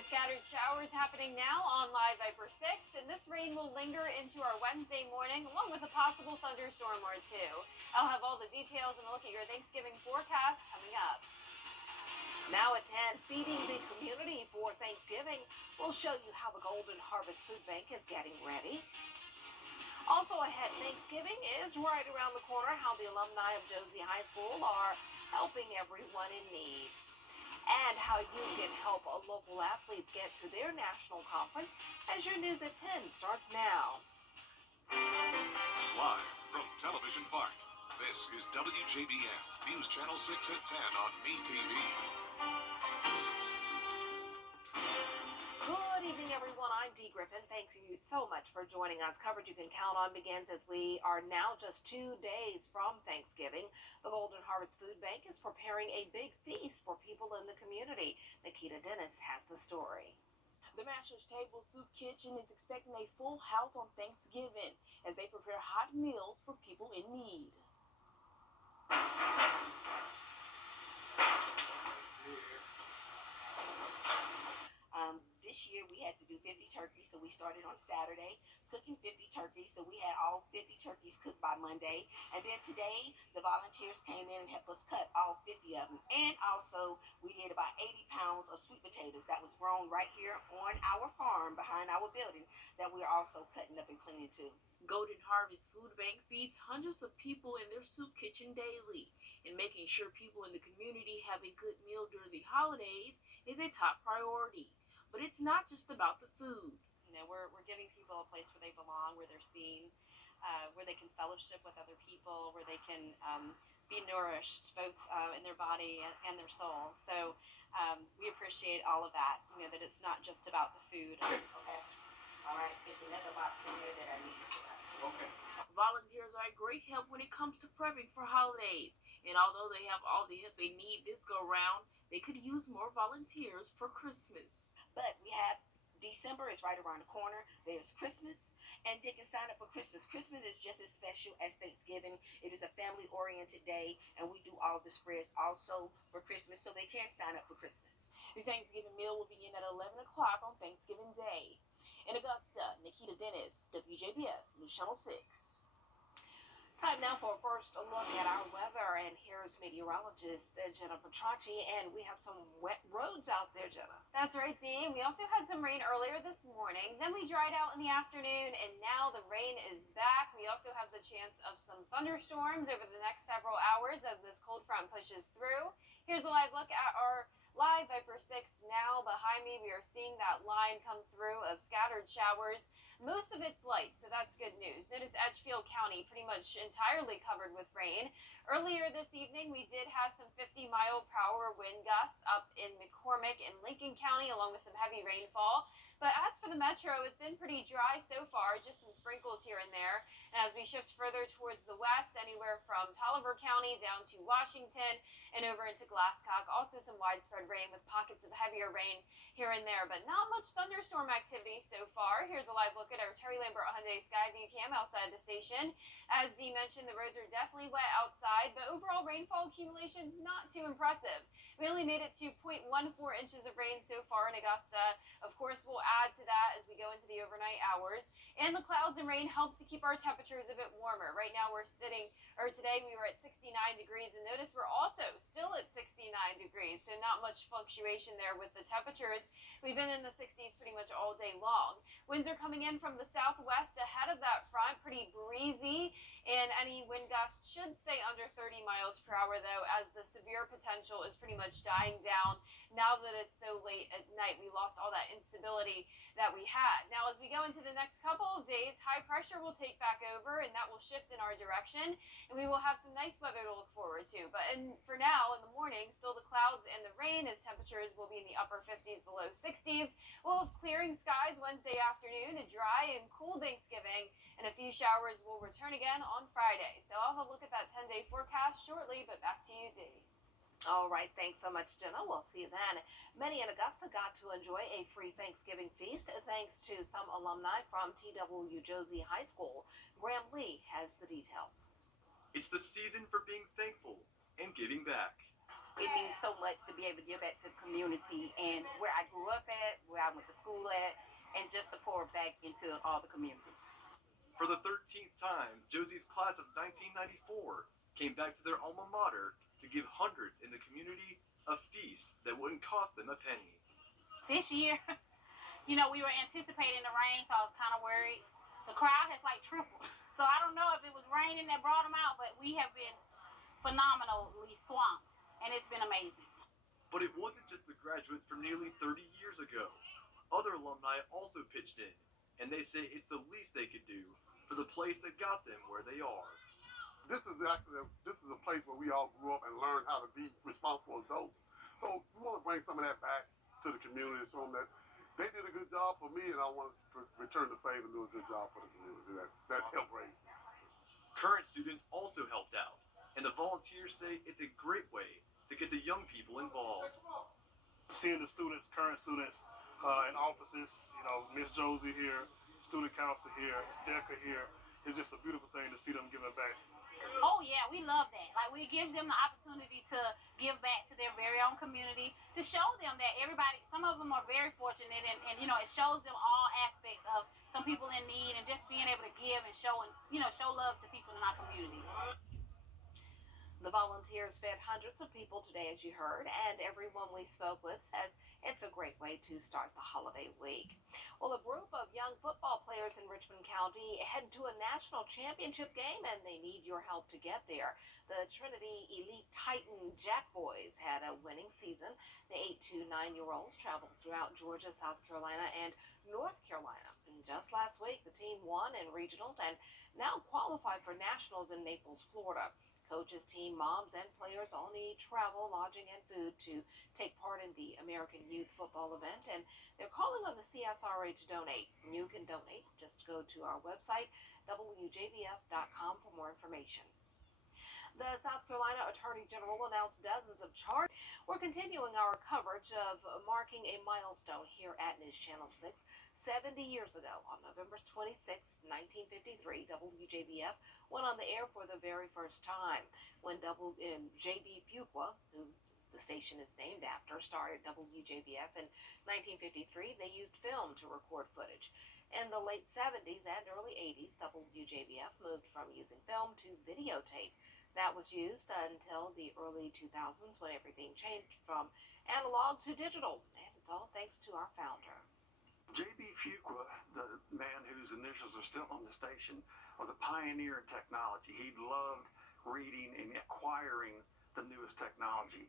There's scattered showers happening now on Live Viper 6, and this rain will linger into our Wednesday morning, along with a possible thunderstorm or two. I'll have all the details and a look at your Thanksgiving forecast coming up. Now at 10, feeding the community for Thanksgiving. We'll show you how the Golden Harvest Food Bank is getting ready. Also ahead, Thanksgiving is right around the corner, how the alumni of Josie High School are helping everyone in need. And how you can help local athletes get to their national conference as your news at 10 starts now. Live from Television Park, this is WJBF News Channel 6 at 10 on MeTV. Good evening, everyone. I'm Dee Griffin. Thanks you so much for joining us. Coverage you can count on begins as we are now just 2 days from Thanksgiving. The Golden Harvest Food Bank is preparing a big feast for people in the community. Nikita Dennis has the story. The Master's Table Soup Kitchen is expecting a full house on Thanksgiving as they prepare hot meals for people in need. This year we had to do 50 turkeys, so we started on Saturday cooking 50 turkeys. So we had all 50 turkeys cooked by Monday. And then today the volunteers came in and helped us cut all 50 of them. And also we did about 80 pounds of sweet potatoes that was grown right here on our farm behind our building that we're also cutting up and cleaning too. Golden Harvest Food Bank feeds hundreds of people in their soup kitchen daily, and making sure people in the community have a good meal during the holidays is a top priority. But it's not just about the food. You know, we're giving people a place where they belong, where they're seen, where they can fellowship with other people, where they can be nourished both in their body and their soul. So we appreciate all of that, you know, that it's not just about the food. Okay. All right. It's another box in there that I need to put out. Okay. Volunteers are a great help when it comes to prepping for holidays. And although they have all the help they need this go round, they could use more volunteers for Christmas. But we have December is right around the corner. There's Christmas, and they can sign up for Christmas. Christmas is just as special as Thanksgiving. It is a family-oriented day, and we do all the spreads also for Christmas, so they can sign up for Christmas. The Thanksgiving meal will begin at 11 o'clock on Thanksgiving Day. In Augusta, Nikita Dennis, WJBF News Channel 6. Time now for a first look at our weather, and here's meteorologist Jenna Petracci, and we have some wet roads out there, Jenna. That's right, Dee. We also had some rain earlier this morning. Then we dried out in the afternoon, and now the rain is back. We also have the chance of some thunderstorms over the next several hours as this cold front pushes through. Here's a live look at our Live Viper 6 now. Behind me, we are seeing that line come through of scattered showers. Most of it's light, so that's good news. Notice Edgefield County pretty much entirely covered with rain. Earlier this evening, we did have some 50-mile-per-hour wind gusts up in McCormick and Lincoln County, along with some heavy rainfall. But as for the metro, it's been pretty dry so far, just some sprinkles here and there. And as we shift further towards the west, anywhere from Tolliver County down to Washington and over into Glasscock, also some widespread rain with pockets of heavier rain here and there, but not much thunderstorm activity so far. Here's a live look at our Terry Lambert Hyundai Skyview cam outside the station. As Dee mentioned, the roads are definitely wet outside, but overall rainfall accumulation is not too impressive. We only made it to 0.14 inches of rain so far in Augusta. Of course, we'll add to that as we go into the overnight hours. And the clouds and rain helps to keep our temperatures a bit warmer. Right now today we were at 69 degrees, and notice we're also still at 69 degrees, so not much fluctuation there with the temperatures. We've been in the 60s pretty much all day long. Winds are coming in from the southwest ahead of that front, pretty breezy, and any wind gusts should stay under 30 miles per hour though, as the severe potential is pretty much dying down now that it's so late at night. We lost all that instability that we had. Now as we go into the next couple of days, high pressure will take back over, and that will shift in our direction, and we will have some nice weather to look forward to. But for now, in the morning, still the clouds and the rain, as temperatures will be in the upper 50s, the low 60s. We'll have clearing skies Wednesday afternoon, a dry and cool Thanksgiving, and a few showers will return again on Friday. So I'll have a look at that 10-day forecast shortly, but back to you, Dee. All right, thanks so much, Jenna. We'll see you then. Many in Augusta got to enjoy a free Thanksgiving feast thanks to some alumni from TW Josie High School. Graham Lee has the details. It's the season for being thankful and giving back. It means so much to be able to give back to the community and where I grew up at, where I went to school at, and just to pour back into all the community. For the 13th time, Josie's class of 1994 came back to their alma mater to give hundreds in the community a feast that wouldn't cost them a penny. This year, we were anticipating the rain, so I was kind of worried. The crowd has like tripled. So I don't know if it was raining that brought them out, but we have been phenomenally swamped, and it's been amazing. But it wasn't just the graduates from nearly 30 years ago. Other alumni also pitched in, and they say it's the least they could do for the place that got them where they are. This is a place where we all grew up and learned how to be responsible adults. So we want to bring some of that back to the community, show them that they did a good job for me, and I want to return the favor and do a good job for the community. That helped raise me. Current students also helped out, and the volunteers say it's a great way to get the young people involved. Seeing the students, current students, in offices, Miss Josie here, student council here, DECA here, it's just a beautiful thing to see them giving back. Oh yeah, we love that. Like, we give them the opportunity to give back to their very own community, to show them that some of them are very fortunate, and it shows them all aspects of some people in need, and just being able to give and show love to people in our community. The volunteers fed hundreds of people today, as you heard, and everyone we spoke with says it's a great way to start the holiday week. Well, a group of young football players in Richmond County head to a national championship game, and they need your help to get there. The Trinity Elite Titan Jack Boys had a winning season. The 8 to 9-year-olds traveled throughout Georgia, South Carolina, and North Carolina. And just last week, the team won in regionals and now qualified for nationals in Naples, Florida. Coaches, team, moms, and players all need travel, lodging, and food to take part in the American Youth Football event, and they're calling on the CSRA to donate. You can donate. Just go to our website, WJBF.com, for more information. The South Carolina Attorney General announced dozens of charges. We're continuing our coverage of marking a milestone here at News Channel 6. 70 years ago, on November 26, 1953, WJBF went on the air for the very first time. When J.B. Fuqua, who the station is named after, started WJBF in 1953, they used film to record footage. In the late 70s and early 80s, WJBF moved from using film to videotape. That was used until the early 2000s, when everything changed from analog to digital, and it's all thanks to our founder. J.B. Fuqua, the man whose initials are still on the station, was a pioneer in technology. He loved reading and acquiring the newest technology.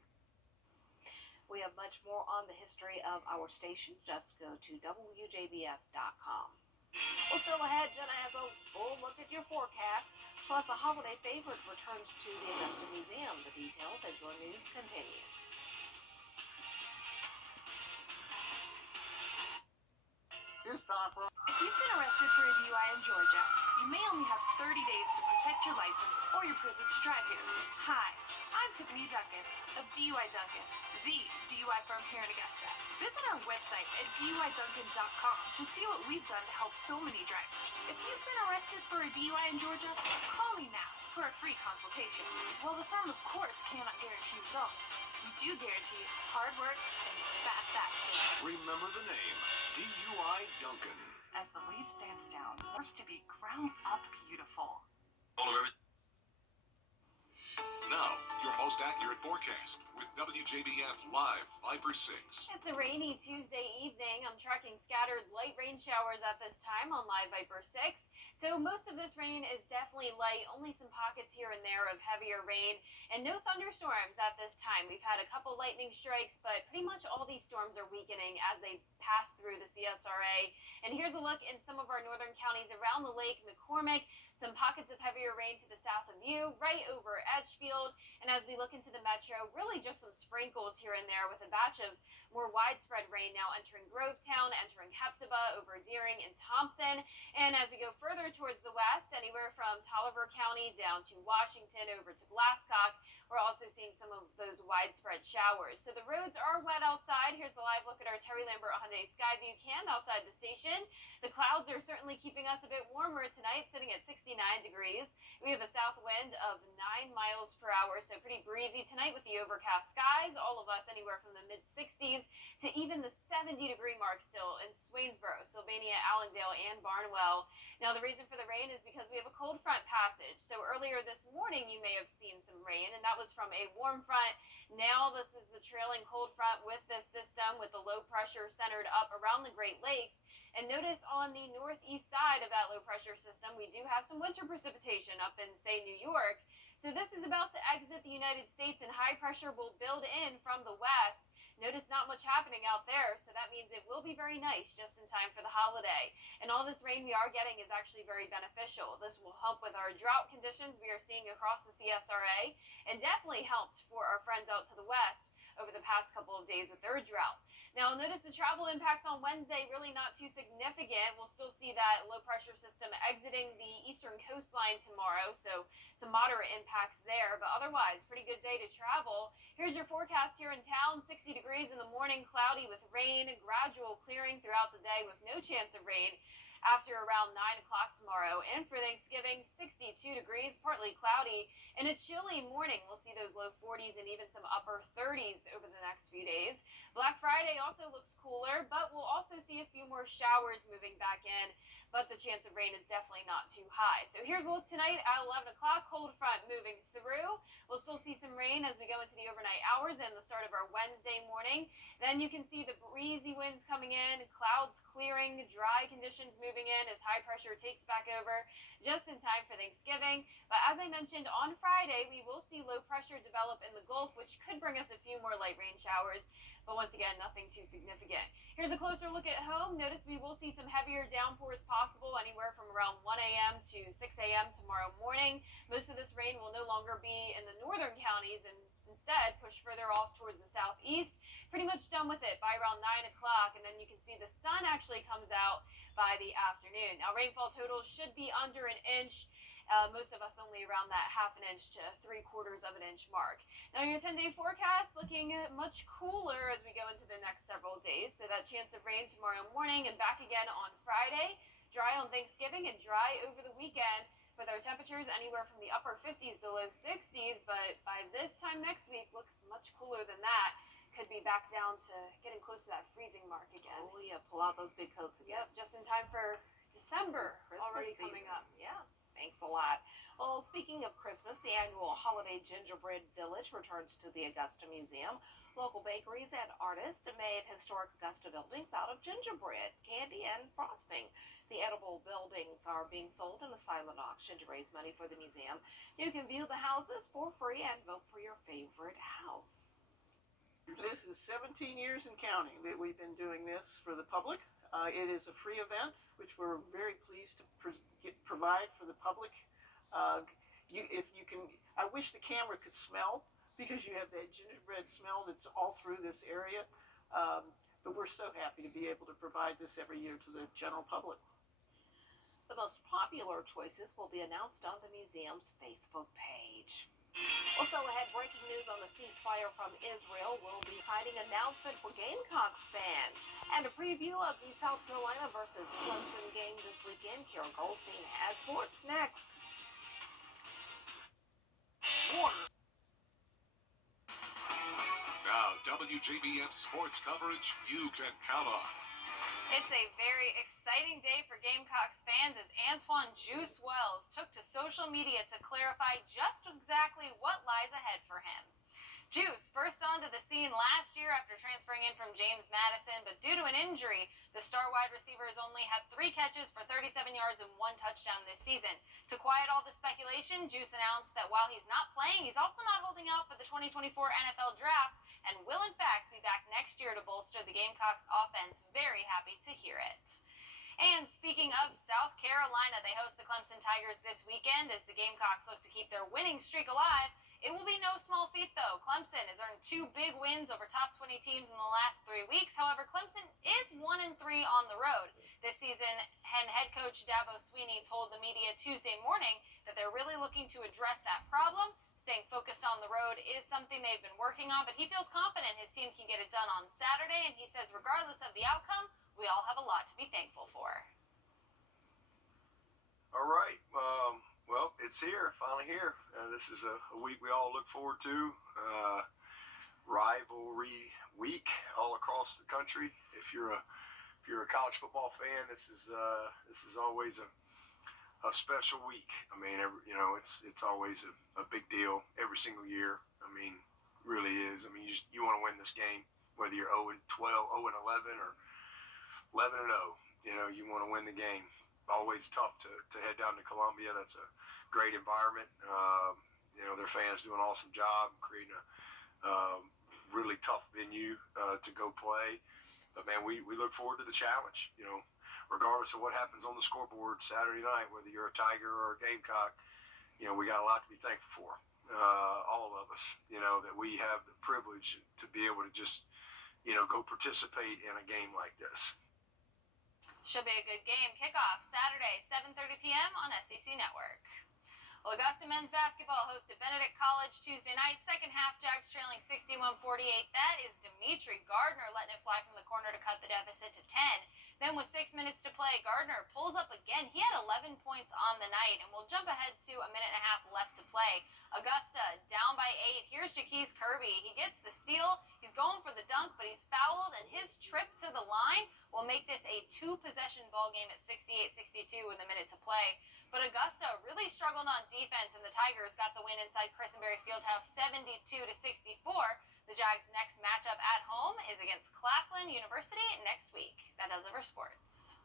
We have much more on the history of our station. Just go to WJBF.com. Well, still ahead, Jenna has a full look at your forecast. Plus, a holiday favorite returns to the Augusta Museum. The details as your news continues. It's time for... If you've been arrested for a DUI in Georgia, you may only have 30 days to protect your license or your privilege to drive here. Hi, I'm Tiffany Duncan of DUI Duncan, the DUI firm here in Augusta. Visit our website at DUIDuncan.com to see what we've done to help so many drivers. If you've been arrested for a DUI in Georgia, call me now for a free consultation. While the firm, of course, cannot guarantee results, we do guarantee hard work and fast action. Remember the name, DUI Duncan. As the leaf stands down, it morphs to be grounds up beautiful. Now, your most accurate forecast with WJBF Live Viper 6. It's a rainy Tuesday evening. I'm tracking scattered light rain showers at this time on Live Viper 6. So most of this rain is definitely light, only some pockets here and there of heavier rain, and no thunderstorms at this time. We've had a couple lightning strikes, but pretty much all these storms are weakening as they pass through the CSRA. And here's a look in some of our northern counties around the lake, McCormick, some pockets of heavier rain to the south of you, right over Edgefield. And as we look into the metro, really just some sprinkles here and there with a batch of more widespread rain now entering Grovetown, entering Hepzibah, over Deering and Thompson. And as we go further towards the west, anywhere from Tolliver County down to Washington over to Glasscock, we're also seeing some of those widespread showers. So the roads are wet outside. Here's a live look at our Terry Lambert Hyundai Skyview cam outside the station. The clouds are certainly keeping us a bit warmer tonight, sitting at 69 degrees. We have a south wind of 9 miles miles per hour, so pretty breezy tonight with the overcast skies. All of us anywhere from the mid-60s to even the 70-degree mark still in Swainsboro, Sylvania, Allendale, and Barnwell. Now, the reason for the rain is because we have a cold front passage. So earlier this morning, you may have seen some rain, and that was from a warm front. Now this is the trailing cold front with this system with the low pressure centered up around the Great Lakes. And notice on the northeast side of that low pressure system, we do have some winter precipitation up in, say, New York. So this is about to exit the United States, and high pressure will build in from the west. Notice not much happening out there, so that means it will be very nice just in time for the holiday. And all this rain we are getting is actually very beneficial. This will help with our drought conditions we are seeing across the CSRA, and definitely helped for our friends out to the west over the past couple of days with their drought. Now, notice the travel impacts on Wednesday really not too significant. We'll still see that low pressure system exiting the eastern coastline tomorrow, so some moderate impacts there, but otherwise pretty good day to travel. Here's your forecast here in town. 60 degrees in the morning, cloudy with rain, gradual clearing throughout the day with no chance of rain after around 9 o'clock tomorrow. And for Thanksgiving, 62 degrees, partly cloudy, and a chilly morning. We'll see those low 40s and even some upper 30s over the next few days. Black Friday also looks cooler, but we'll also see a few more showers moving back in, but the chance of rain is definitely not too high. So here's a look tonight at 11 o'clock, cold front moving through. We'll still see some rain as we go into the overnight hours and the start of our Wednesday morning. Then you can see the breezy winds coming in, clouds clearing, dry conditions moving in as high pressure takes back over just in time for Thanksgiving. But as I mentioned, on Friday, we will see low pressure develop in the Gulf, which could bring us a few more light rain showers. But once again, nothing too significant. Here's a closer look at home. Notice we will see some heavier downpours possible anywhere from around 1 a.m. to 6 a.m. tomorrow morning. Most of this rain will no longer be in the northern counties and instead push further off towards the southeast. Pretty much done with it by around 9 o'clock, and then you can see the sun actually comes out by the afternoon. Now, rainfall totals should be under an inch. Most of us only around that half an inch to 3/4 of an inch mark. Now, your 10-day forecast looking much cooler as we go into the next several days. So that chance of rain tomorrow morning and back again on Friday. Dry on Thanksgiving and dry over the weekend with our temperatures anywhere from the upper 50s to low 60s. But by this time next week, looks much cooler than that. Could be back down to getting close to that freezing mark again. Oh, yeah, pull out those big coats again. Yep, just in time for December Christmas already season. coming up. Yeah. Thanks a lot. Well, speaking of Christmas, the annual Holiday Gingerbread Village returns to the Augusta Museum. Local bakeries and artists made historic Augusta buildings out of gingerbread, candy, and frosting. The edible buildings are being sold in a silent auction to raise money for the museum. You can view the houses for free and vote for your favorite house. This is 17 years and counting that we've been doing this for the public. It is a free event, which we're very pleased to provide for the public. I wish the camera could smell, because you have that gingerbread smell that's all through this area. But we're so happy to be able to provide this every year to the general public. The most popular choices will be announced on the museum's Facebook page. Also ahead, breaking news on the ceasefire from Israel. Will be exciting announcement for Gamecocks fans. And a preview of the South Carolina versus Clemson game this weekend. Kara Goldstein has sports next. Now, WJBF sports coverage you can count on. It's a very exciting day for Gamecocks fans as Antoine Juice Wells took to social media to clarify just exactly what lies ahead for him. Juice burst onto the scene last year after transferring in from James Madison, but due to an injury, the star wide receiver has only had 3 catches for 37 yards and 1 touchdown this season. To quiet all the speculation, Juice announced that while he's not playing, he's also not holding out for the 2024 NFL Draft and will in fact be back next year to bolster the Gamecocks offense. Very happy to hear it. And speaking of South Carolina, they host the Clemson Tigers this weekend as the Gamecocks look to keep their winning streak alive. It will be no small feat, though. Clemson has earned 2 big wins over top 20 teams in the last 3 weeks. However, Clemson is 1-3 on the road this season, and head coach Dabo Swinney told the media Tuesday morning that they're really looking to address that problem. Staying focused on the road is something they've been working on, but he feels confident his team can get it done on Saturday, and he says regardless of the outcome, we all have a lot to be thankful for. All right. Well, it's here, finally here. This is a week we all look forward to. Rivalry week all across the country. If you're a college football fan, this is always a special week. I mean, it's always a big deal every single year. I mean, really is. I mean, you want to win this game, whether you're 0-12, 0-11, or 11-0. You want to win the game. Always tough to head down to Columbia. That's a great environment. Their fans do an awesome job creating a really tough venue to go play. But man, we look forward to the challenge. Regardless of what happens on the scoreboard Saturday night, whether you're a Tiger or a Gamecock, we got a lot to be thankful for. All of us, that we have the privilege to be able to just, go participate in a game like this. Should be a good game. Kickoff Saturday, 7:30 p.m. on SEC Network. Well, Augusta men's basketball hosted Benedict College Tuesday night. Second half, Jags trailing 61-48. That is Dimitri Gardner letting it fly from the corner to cut the deficit to 10. Then with 6 minutes to play, Gardner pulls up again. He had 11 points on the night, and we'll jump ahead to a minute and a half left to play. Augusta down by 8. Here's Jaquise Kirby. He gets the steal. He's going for the dunk, but he's fouled, and his trip to the line will make this a 2-possession ball game at 68-62 with a minute to play. But Augusta really struggled on defense, and the Tigers got the win inside Christenberry Fieldhouse 72-64. The Jags' next matchup at home is against Claflin University next week. That does it for sports.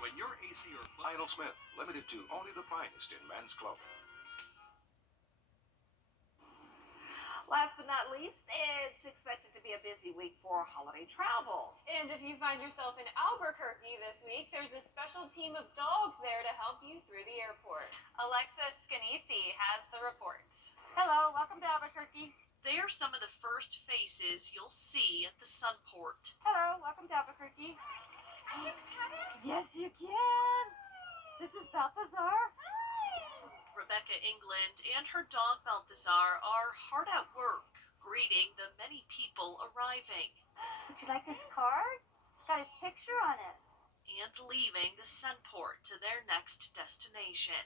When your AC or Lionel Smith, limited to only the finest in men's clothing. Last but not least, it's expected to be a busy week for holiday travel. And if you find yourself in Albuquerque this week, there's a special team of dogs there to help you through the airport. Alexa Scanisi has the report. Hello, welcome to Albuquerque. They're some of the first faces you'll see at the Sunport. Hello, welcome to Albuquerque. Yes, you can. This is Balthazar. Rebecca England and her dog Balthazar are hard at work, greeting the many people arriving. Would you like this card? It's got his picture on it. And leaving the Sunport to their next destination.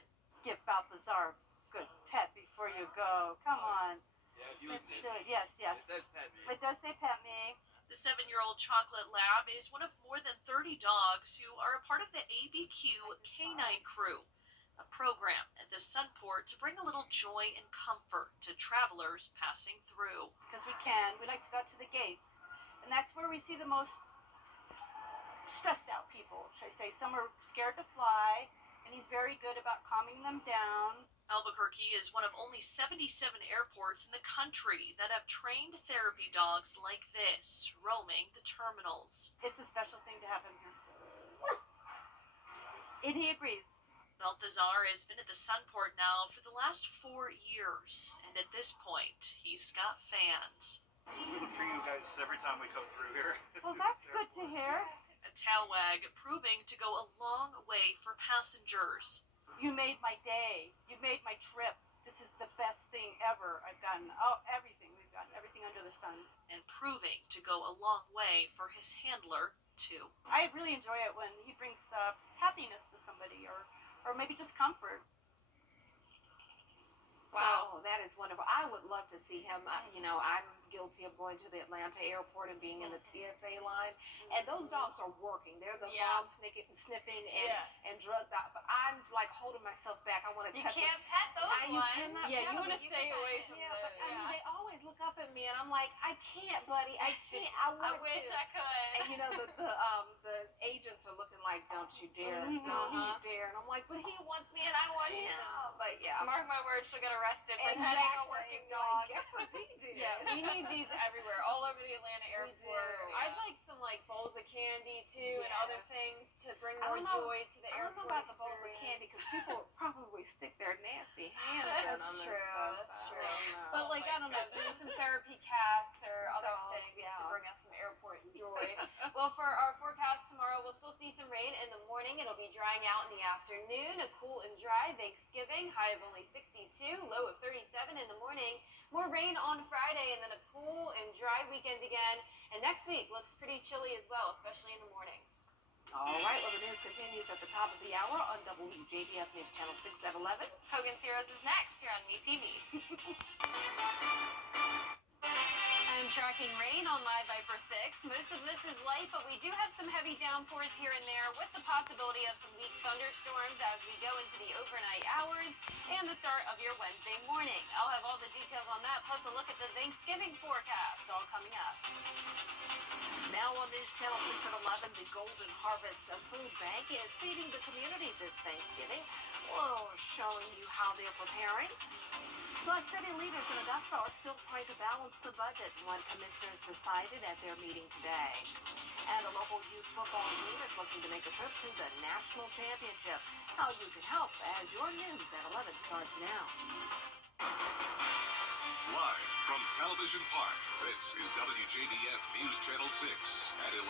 Give Balthazar a good pet before you go. Come on. Yeah, Let's do it. Yes, yes. It says pet me. It does say pet me. The 7-year-old chocolate lab is one of more than 30 dogs who are a part of the ABQ Canine Crew, a program at the Sunport to bring a little joy and comfort to travelers passing through. Because we can. We like to go out to the gates. And that's where we see the most stressed out people, should I say. Some are scared to fly, and he's very good about calming them down. Albuquerque is one of only 77 airports in the country that have trained therapy dogs like this, roaming the terminals. It's a special thing to have him here. And he agrees. Balthazar has been at the Sunport now for the last 4 years, and at this point, he's got fans. We look for you guys every time we come through here. Well, that's good to hear. A Towag proving to go a long way for passengers. You made my day. You made my trip. This is the best thing ever I've gotten. Oh, everything. We've gotten everything under the sun. And proving to go a long way for his handler, too. I really enjoy it when he brings happiness to somebody or maybe just comfort. Wow, that is wonderful. I would love to see him. I'm guilty of going to the Atlanta airport and being in the TSA line, and those dogs are working. They're the bomb sniffing and drugged out. But I'm like holding myself back. I want to touch. You can't pet those You ones. cannot Yeah, pet you them, want to but stay away from Yeah, those. but I mean, they always look up at me, and I'm like, I can't, buddy. I can't. I I want wish to. I could. And the agents are looking like, don't you dare, don't you dare. And I'm like, but he wants me, and I want him. But yeah. Mark my words, she'll get arrested for petting a working Like, dog. guess what he did? Yeah, we need these everywhere, all over the Atlanta airport. do. I'd like some bowls of candy too, and other things to bring I more don't know- joy to the I don't airport know about the bowls of candy experience. because people probably stick their nasty hands in That's on this true, stuff. that's so true. I don't know. But I don't know, maybe some therapy cats or other Dogs, things to yeah. bring us some airport joy. Well, for our forecast tomorrow, we'll still see some rain in the morning. It'll be drying out in the afternoon. A cool and dry Thanksgiving, high of only 62, low of 37 in the morning. More rain on Friday, and then a cool and dry weekend again. And next week looks pretty chilly as well, especially in the mornings. All right, well, the news continues at the top of the hour on WJBF News Channel 6 at 11. Hogan's Heroes is next here on MeTV. I'm tracking rain on Live Viper 6. Most of this is light, but we do have some heavy downpours here and there with the possibility of some weak thunderstorms as we go into the overnight hours and the start of your Wednesday morning. I'll have all the details on that, plus a look at the Thanksgiving forecast, all coming up. Now on News Channel 6 at 11, the Golden Harvest Food Bank is feeding the community this Thanksgiving. We're showing you how they're preparing. Plus, city leaders in Augusta are still trying to balance the budget, what commissioners decided at their meeting today. And a local youth football team is looking to make a trip to the national championship. How you can help as your news at 11 starts now. Live from Television Park, this is WJBF News Channel 6 at 11.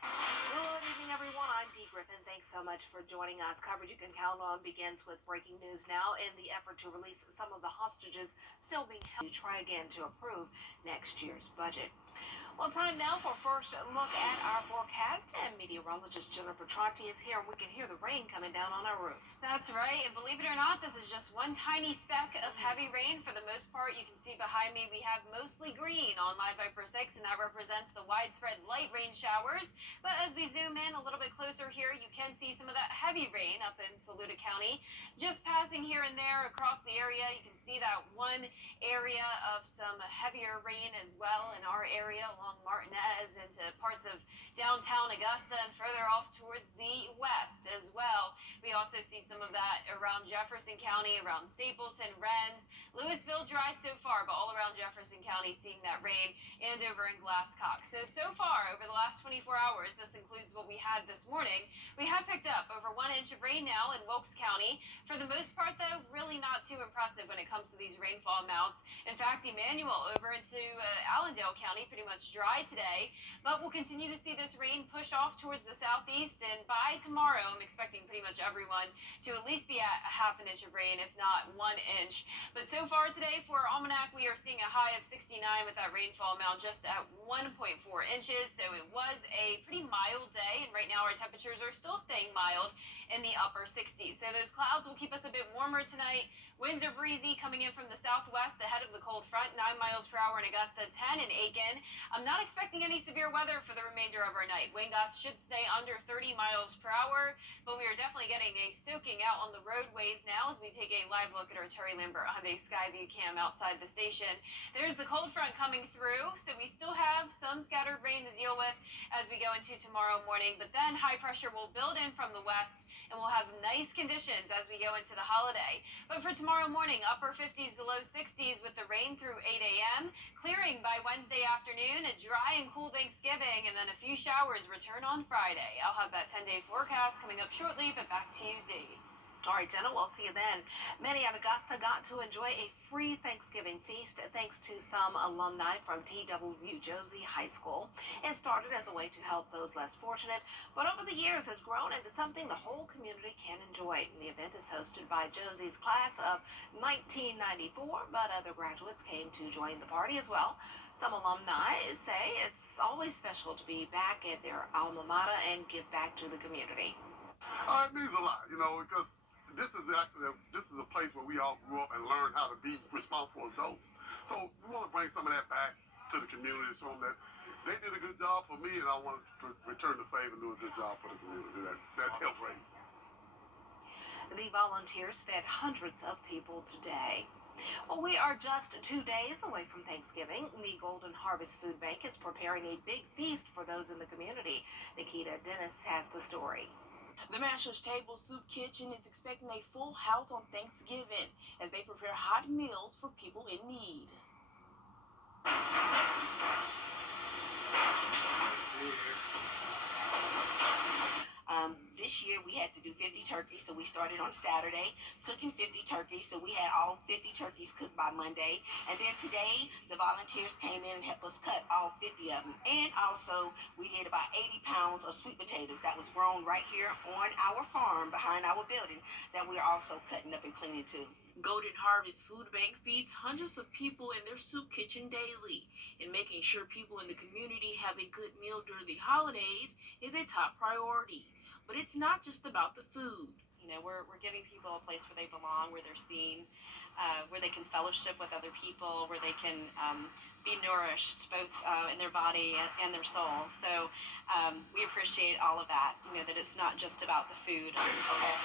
Good evening, everyone. I'm Dee Griffin. Thanks so much for joining us. Coverage you can count on begins with breaking news now in the effort to release some of the hostages still being held. To try again to approve next year's budget. Well, time now for a first look at our forecast, and meteorologist Jennifer Tronti is here, and we can hear the rain coming down on our roof. That's right, and believe it or not, this is just one tiny speck of heavy rain. For the most part, you can see behind me we have mostly green on Live Viper 6, and that represents the widespread light rain showers. But as we zoom in a little bit closer here, you can see some of that heavy rain up in Saluda County. Just passing here and there across the area, you can see that one area of some heavier rain as well in our area along Martinez into parts of downtown Augusta and further off towards the west as well. We also see some of that around Jefferson County, around Stapleton, Rennes, Louisville dry so far, but all around Jefferson County seeing that rain, and over in Glasscock. So far over the last 24 hours, this includes what we had this morning, we have picked up over 1 inch of rain now in Wilkes County. For the most part though, really not too impressive when it comes to these rainfall amounts. In fact, Emmanuel over into Allendale County pretty much dry today, but we'll continue to see this rain push off towards the southeast, and by tomorrow I'm expecting pretty much everyone to at least be at a half an inch of rain, if not 1 inch. But so far today for our almanac, we are seeing a high of 69 with that rainfall amount just at 1.4 inches, so it was a pretty mild day, and right now our temperatures are still staying mild in the upper 60s. So those clouds will keep us a bit warmer tonight. Winds are breezy coming in from the southwest ahead of the cold front, 9 miles per hour in Augusta, 10 in Aiken. I'm not expecting any severe weather for the remainder of our night. Wind gusts should stay under 30 miles per hour, but we are definitely getting a soaking out on the roadways now as we take a live look at our Terry Lambert Hyundai Skyview cam outside the station. There's the cold front coming through, so we still have some scattered rain to deal with as we go into tomorrow morning, but then high pressure will build in from the west, and we'll have nice conditions as we go into the holiday. But for tomorrow morning, upper 50s to low 60s with the rain through 8 a.m., clearing by Wednesday afternoon, a dry and cool Thanksgiving, and then a few showers return on Friday. I'll have that 10-day forecast coming up shortly, but back to you, Dee. All right, Jenna, we'll see you then. Many at Augusta got to enjoy a free Thanksgiving feast thanks to some alumni from WJBF High School. It started as a way to help those less fortunate, but over the years has grown into something the whole community can enjoy. The event is hosted by Josie's class of 1994, but other graduates came to join the party as well. Some alumni say it's always special to be back at their alma mater and give back to the community. It means a lot, because this is a place where we all grew up and learned how to be responsible adults. So we want to bring some of that back to the community, show them that they did a good job for me, and I want to return the favor and do a good job for the community. That help rate. The volunteers fed hundreds of people today. Well, we are just 2 days away from Thanksgiving. The Golden Harvest Food Bank is preparing a big feast for those in the community. Nikita Dennis has the story. The Master's Table Soup Kitchen is expecting a full house on Thanksgiving as they prepare hot meals for people in need. This year we had to do 50 turkeys, so we started on Saturday cooking 50 turkeys. So we had all 50 turkeys cooked by Monday. And then today the volunteers came in and helped us cut all 50 of them. And also we did about 80 pounds of sweet potatoes that was grown right here on our farm behind our building that we're also cutting up and cleaning too. Golden Harvest Food Bank feeds hundreds of people in their soup kitchen daily, and making sure people in the community have a good meal during the holidays is a top priority. But it's not just about the food. You know, we're giving people a place where they belong, where they're seen, where they can fellowship with other people, where they can be nourished both in their body and their soul. So we appreciate all of that, you know, that it's not just about the food. Okay.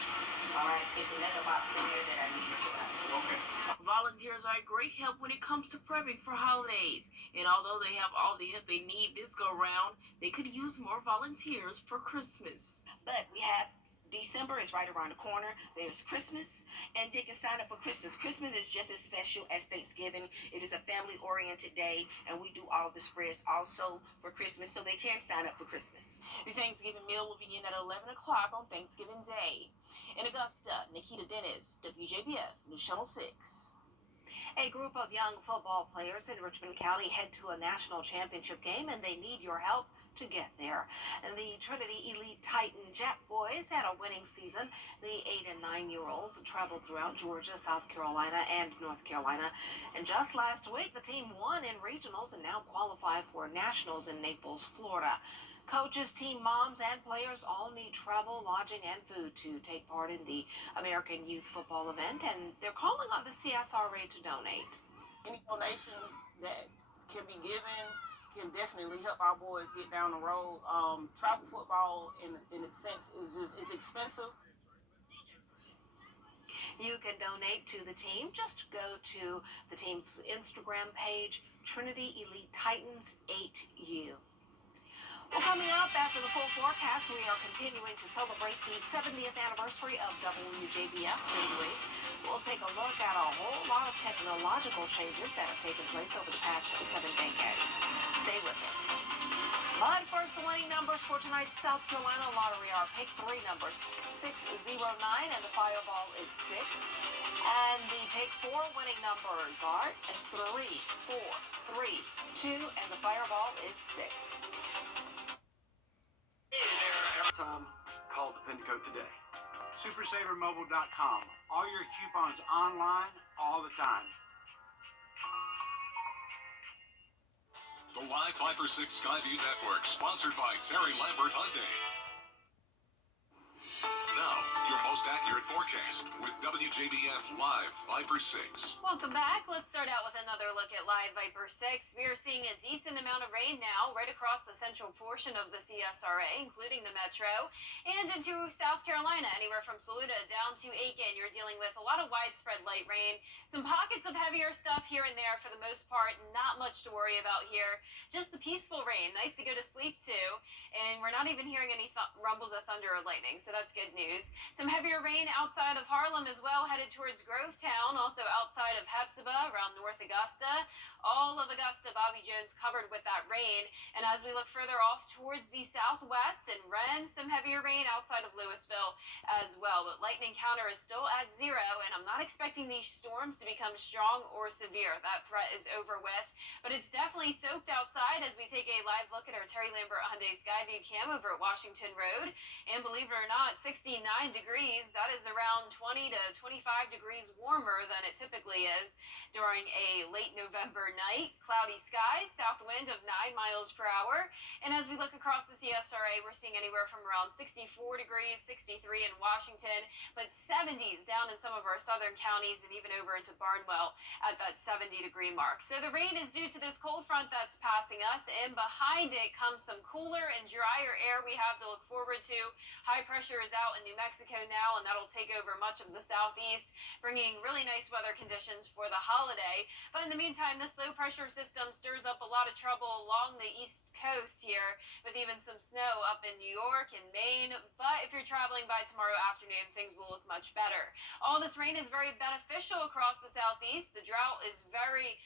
All right. There's another box in here that I need to put up. Okay. Volunteers are a great help when it comes to prepping for holidays. And although they have all the help they need this go round, they could use more volunteers for Christmas. But we have December is right around the corner. There's Christmas, and they can sign up for Christmas. Christmas is just as special as Thanksgiving. It is a family-oriented day, and we do all the spreads also for Christmas, so they can sign up for Christmas. The Thanksgiving meal will begin at 11 o'clock on Thanksgiving Day. In Augusta, Nikita Dennis, WJBF, News Channel 6. A group of young football players in Richmond County head to a national championship game, and they need your help to get there. And the Trinity Elite Titan Jet Boys had a winning season. The 8 and 9-year-olds traveled throughout Georgia, South Carolina, and North Carolina. And just last week, the team won in regionals and now qualify for nationals in Naples, Florida. Coaches, team moms, and players all need travel, lodging, and food to take part in the American Youth Football event, and they're calling on the CSRA to donate. Any donations that can be given can definitely help our boys get down the road. Travel football, in a sense, is expensive. You can donate to the team. Just go to the team's Instagram page, Trinity Elite Titans 8U. Well, coming up after the full forecast, we are continuing to celebrate the 70th anniversary of WJBF this week. We'll take a look at a whole lot of technological changes that have taken place over the past 7 decades. Stay with us. But first, the winning numbers for tonight's South Carolina Lottery are pick 3 numbers, 6, 0, 9, and the fireball is 6. And the pick 4 winning numbers are 3, 4, 3, 2, and the fireball is 6. Time, call Dependico today. SuperSaverMobile.com. All your coupons online, all the time. The Live Viper 6 Skyview Network, sponsored by Terry Lambert Hyundai. Now, your most accurate forecast with WJBF Live Viper 6. Welcome back. Let's start out with another look at Live Viper 6. We are seeing a decent amount of rain now right across the central portion of the CSRA, including the metro, and into South Carolina, anywhere from Saluda down to Aiken. You're dealing with a lot of widespread light rain, some pockets of heavier stuff here and there. For the most part, not much to worry about here. Just the peaceful rain. Nice to go to sleep to, and we're not even hearing any rumbles of thunder or lightning, so that's good news. Some heavier rain outside of Harlem as well, headed towards Grovetown, also outside of Hephzibah, around North Augusta. All of Augusta, Bobby Jones covered with that rain. And as we look further off towards the southwest and Wren, some heavier rain outside of Louisville as well. But lightning counter is still at 0, and I'm not expecting these storms to become strong or severe. That threat is over with, but it's definitely soaked outside as we take a live look at our Terry Lambert Hyundai Skyview cam over at Washington Road. And believe it or not, 69 degrees. That is around 20 to 25 degrees warmer than it typically is during a late November night. Cloudy skies, south wind of 9 miles per hour. And as we look across the CSRA, we're seeing anywhere from around 64 degrees, 63 in Washington, but 70s down in some of our southern counties and even over into Barnwell at that 70-degree mark. So the rain is due to this cold front that's passing us, and behind it comes some cooler and drier air we have to look forward to. High pressure is out in New Mexico now, and that'll take over much of the southeast, bringing really nice weather conditions for the holiday. But in the meantime, this low pressure system stirs up a lot of trouble along the east coast here, with even some snow up in New York and Maine. But if you're traveling by tomorrow afternoon, things will look much better. All this rain is very beneficial across the southeast. The drought is very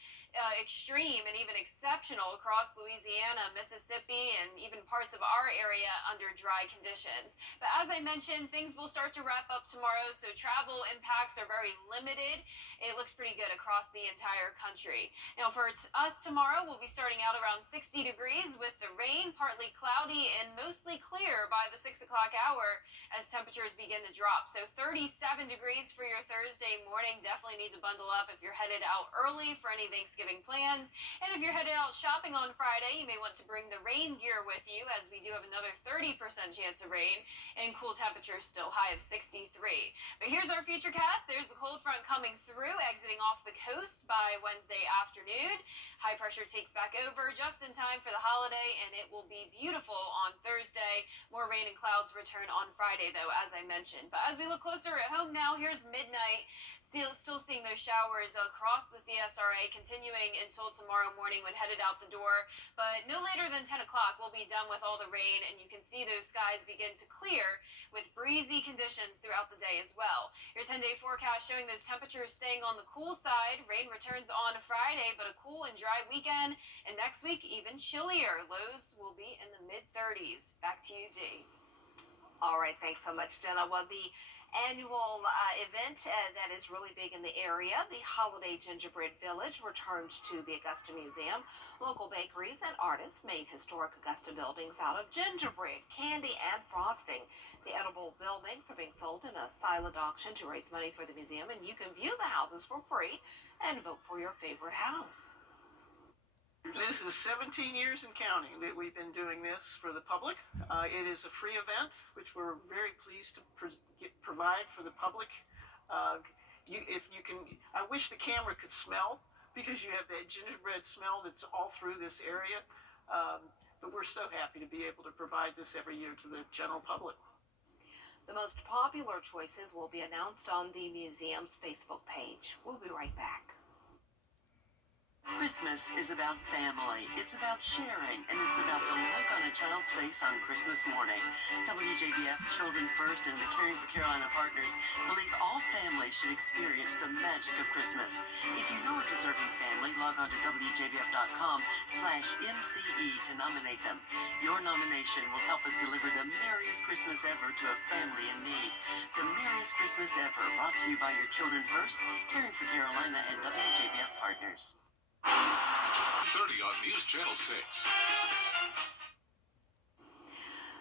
extreme and even exceptional across Louisiana, Mississippi, and even parts of our area under dry conditions. But as I mentioned, things will start to wrap up tomorrow, so travel impacts are very limited. It looks pretty good across the entire country. Now, for us tomorrow, we'll be starting out around 60 degrees with the rain, partly cloudy and mostly clear by the 6 o'clock hour as temperatures begin to drop. So 37 degrees for your Thursday morning. Definitely need to bundle up if you're headed out early for any Thanksgiving plans. And if you're headed out shopping on Friday, you may want to bring the rain gear with you, as we do have another 30% chance of rain and cool temperatures still high of 63. But here's our future cast. There's the cold front coming through, exiting off the coast by Wednesday afternoon. High pressure takes back over just in time for the holiday, and it will be beautiful on Thursday. More rain and clouds return on Friday, though, as I mentioned. But as we look closer at home now, here's midnight. Still seeing those showers across the CSRA, continuing until tomorrow morning when headed out the door. But no later than 10 o'clock, we'll be done with all the rain, and you can see those skies begin to clear with breezy conditions throughout the day as well. Your 10-day forecast showing those temperatures staying on the cool side. Rain returns on Friday, but a cool and dry weekend. And next week, even chillier. Lows will be in the mid-30s. Back to you, Dee. All right, thanks so much, Jenna. Well, the annual event that is really big in the area, the Holiday Gingerbread Village, returns to the Augusta Museum. Local bakeries and artists made historic Augusta buildings out of gingerbread, candy, and frosting. The edible buildings are being sold in a silent auction to raise money for the museum, and you can view the houses for free and vote for your favorite house. This is 17 years and counting that we've been doing this for the public. It is a free event, which we're very pleased to provide for the public. I wish the camera could smell, because you have that gingerbread smell that's all through this area. But we're so happy to be able to provide this every year to the general public. The most popular choices will be announced on the museum's Facebook page. We'll be right back. Christmas is about family, it's about sharing, and it's about the look on a child's face on Christmas morning. WJBF Children First and the Caring for Carolina partners believe all families should experience the magic of Christmas. If you know a deserving family, log on to WJBF.com/MCE to nominate them. Your nomination will help us deliver the merriest Christmas ever to a family in need. The merriest Christmas ever, brought to you by your Children First, Caring for Carolina, and WJBF partners. 30 on News Channel 6.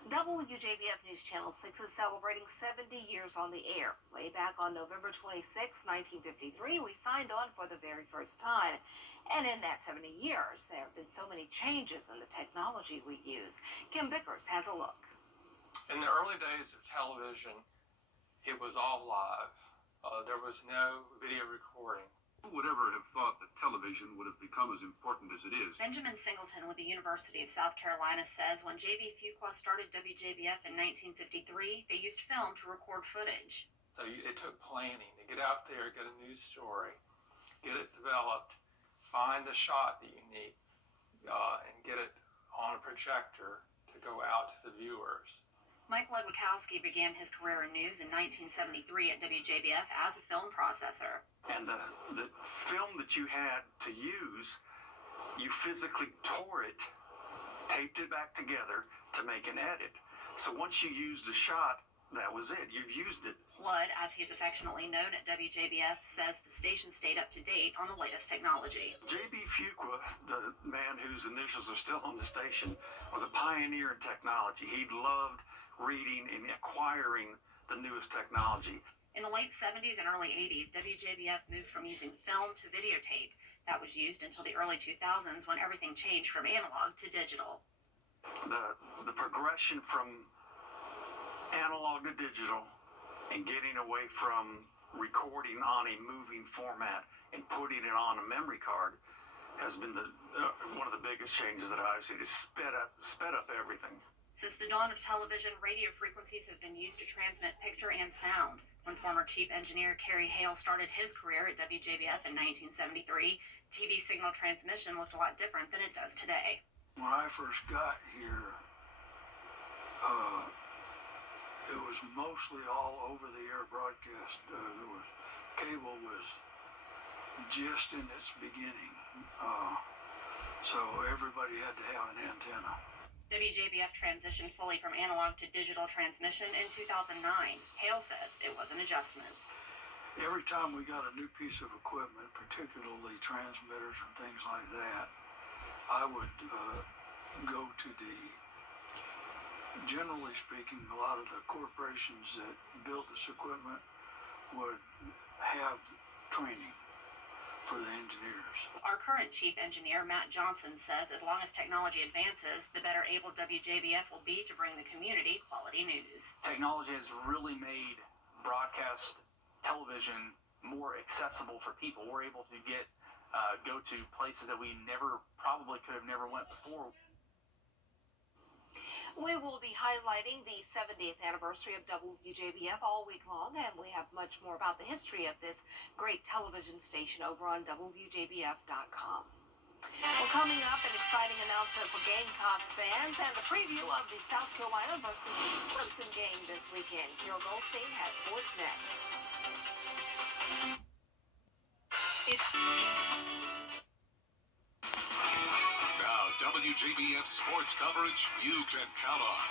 WJBF News Channel 6 is celebrating 70 years on the air. Way back on November 26, 1953, we signed on for the very first time. And in that 70 years, there have been so many changes in the technology we use. Kim Vickers has a look. In the early days of television, it was all live. There was no video recording. Who would ever have thought that television would have become as important as it is? Benjamin Singleton with the University of South Carolina says when J.B. Fuqua started WJBF in 1953, they used film to record footage. So it took planning to get out there, get a news story, get it developed, find the shot that you need, and get it on a projector to go out to the viewers. Michael Edwakowski began his career in news in 1973 at WJBF as a film processor. And the film that you had to use, you physically tore it, taped it back together to make an edit. So once you used a shot, that was it. You've used it. Wood, as he is affectionately known at WJBF, says the station stayed up to date on the latest technology. J.B. Fuqua, the man whose initials are still on the station, was a pioneer in technology. He loved reading and acquiring the newest technology. In the late 70s and early 80s, WJBF moved from using film to videotape. That was used until the early 2000s when everything changed from analog to digital. The progression from analog to digital and getting away from recording on a moving format and putting it on a memory card has been one of the biggest changes that I've seen. It's sped up everything. Since the dawn of television, radio frequencies have been used to transmit picture and sound. When former chief engineer Kerry Hale started his career at WJBF in 1973, TV signal transmission looked a lot different than it does today. When I first got here, it was mostly all over-the-air broadcast. Cable was just in its beginning. So everybody had to have an antenna. WJBF transitioned fully from analog to digital transmission in 2009. Hale says it was an adjustment. Every time we got a new piece of equipment, particularly transmitters and things like that, I would go to generally speaking, a lot of the corporations that built this equipment would have training for the engineers. Our current chief engineer, Matt Johnson, says as long as technology advances, the better able WJBF will be to bring the community quality news. Technology has really made broadcast television more accessible for people. We're able to go to places that we probably could have never went before. We will be highlighting the 70th anniversary of WJBF all week long, and we have much more about the history of this great television station over on WJBF.com. Well, coming up, an exciting announcement for Gamecocks fans and the preview of the South Carolina versus Clemson game this weekend. Carol Goldstein has sports next. WJBF sports coverage you can count on.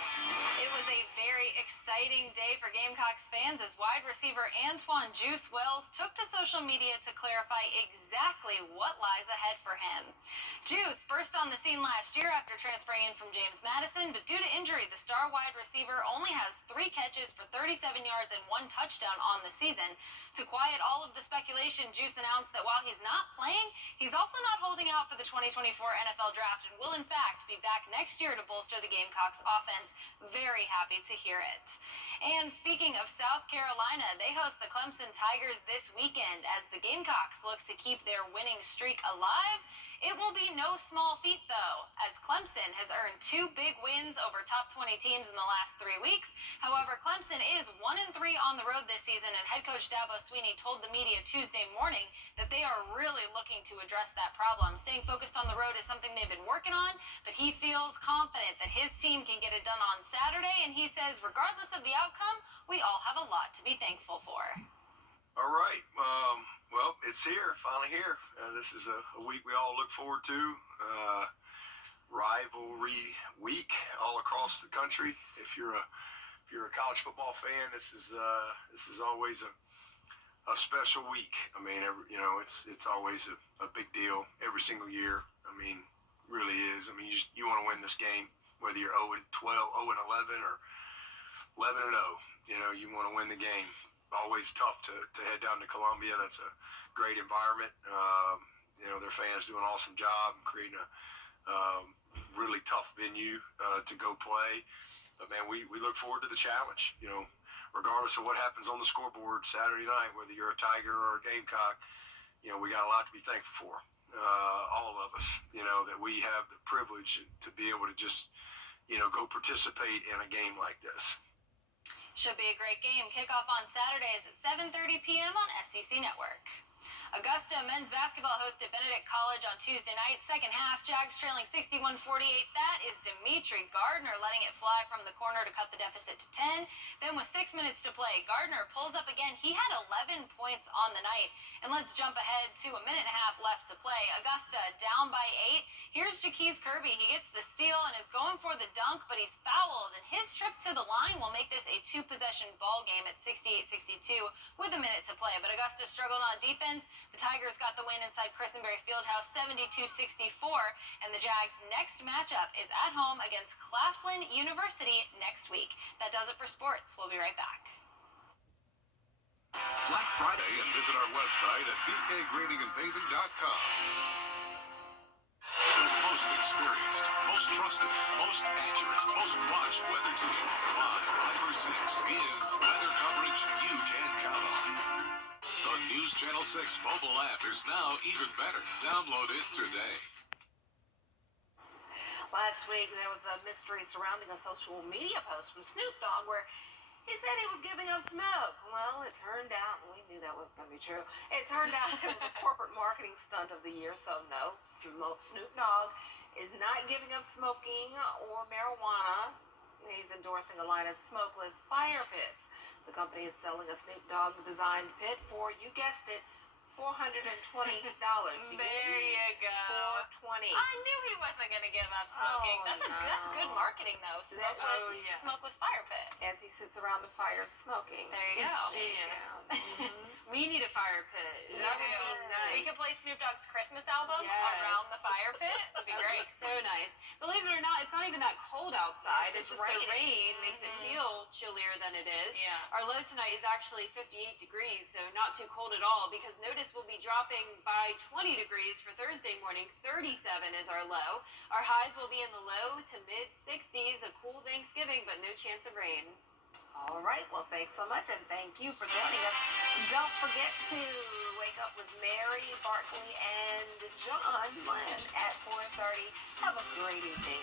It was a very exciting day for Gamecocks fans as wide receiver Antoine Juice Wells took to social media to clarify exactly what lies ahead for him. Juice first on the scene last year after transferring in from James Madison, but due to injury, the star wide receiver only has 3 catches for 37 yards and 1 touchdown on the season. To quiet all of the speculation, Juice announced that while he's not playing, he's also not holding out for the 2024 NFL Draft and will in fact be back next year to bolster the Gamecocks offense. Very happy to hear it. And speaking of South Carolina, they host the Clemson Tigers this weekend as the Gamecocks look to keep their winning streak alive. It will be no small feat, though, as Clemson has earned 2 big wins over top 20 teams in the last 3 weeks. However, Clemson is 1-3 on the road this season, and head coach Dabo Swinney told the media Tuesday morning that they are really looking to address that problem. Staying focused on the road is something they've been working on, but he feels confident that his team can get it done on Saturday, and he says regardless of the outcome, we all have a lot to be thankful for. All right. Well, it's here, finally here. This is a week we all look forward to. Rivalry week all across the country. If you're a college football fan, this is always a special week. I mean, it's always a big deal every single year. I mean, really is. I mean, you want to win this game, whether you're 0-12, 0-11, or 11-0. You want to win the game. Always tough to head down to Columbia. That's a great environment. Their fans do an awesome job creating a really tough venue to go play. But man, we look forward to the challenge. Regardless of what happens on the scoreboard Saturday night, whether you're a Tiger or a Gamecock, we got a lot to be thankful for. All of us, that we have the privilege to be able to just, go participate in a game like this. Should be a great game. Kickoff on Saturdays at 7:30 p.m. on SEC Network. Augusta men's basketball hosted Benedict College on Tuesday night. Second half, Jags trailing 61-48. That is Dimitri Gardner letting it fly from the corner to cut the deficit to 10. Then with 6 minutes to play, Gardner pulls up again. He had 11 points on the night. And let's jump ahead to a minute and a half left to play. Augusta down by 8. Here's Jaquise Kirby. He gets the steal and is going for the dunk, but he's fouled. And his trip to the line will make this a 2-possession ball game at 68-62 with a minute to play. But Augusta struggled on defense. The Tigers got the win inside Christenberry Fieldhouse 72-64, and the Jags' next matchup is at home against Claflin University next week. That does it for sports. We'll be right back. Black Friday and visit our website at bkgradingandpaving.com. The most experienced, most trusted, most accurate, most watched weather team, 5 or 6, is weather coverage you can count on. The News Channel 6 mobile app is now even better. Download it today. Last week, there was a mystery surrounding a social media post from Snoop Dogg where he said he was giving up smoke. Well, it turned out, and we knew that was going to be true, it turned out it was a corporate marketing stunt of the year. So no, Snoop Dogg is not giving up smoking or marijuana. He's endorsing a line of smokeless fire pits. The company is selling a Snoop Dogg designed pit for, you guessed it, $420. There you go. $420. I knew he wasn't gonna give up smoking. Oh, That's good marketing though. Smokeless fire pit. As he sits around the fire smoking. There you It's go. genius. Mhm. We need a fire pit. That would be nice. We could play Snoop Dogg's Christmas album Yes. around the fire pit. It'd be That would great. be so nice. Believe it or not, it's not even that cold outside. It's It's just just the raining. rain makes it feel chillier than it is. Yeah. Our low tonight is actually 58 degrees, so not too cold at all because notice we'll be dropping by 20 degrees for Thursday morning. 37 is our low. Our highs will be in the low to mid 60s. A cool Thanksgiving, but no chance of rain. All right. Well, thanks so much, and thank you for joining us. Don't forget to wake up with Mary, Barkley, and John Lynn at 4:30. Have a great evening.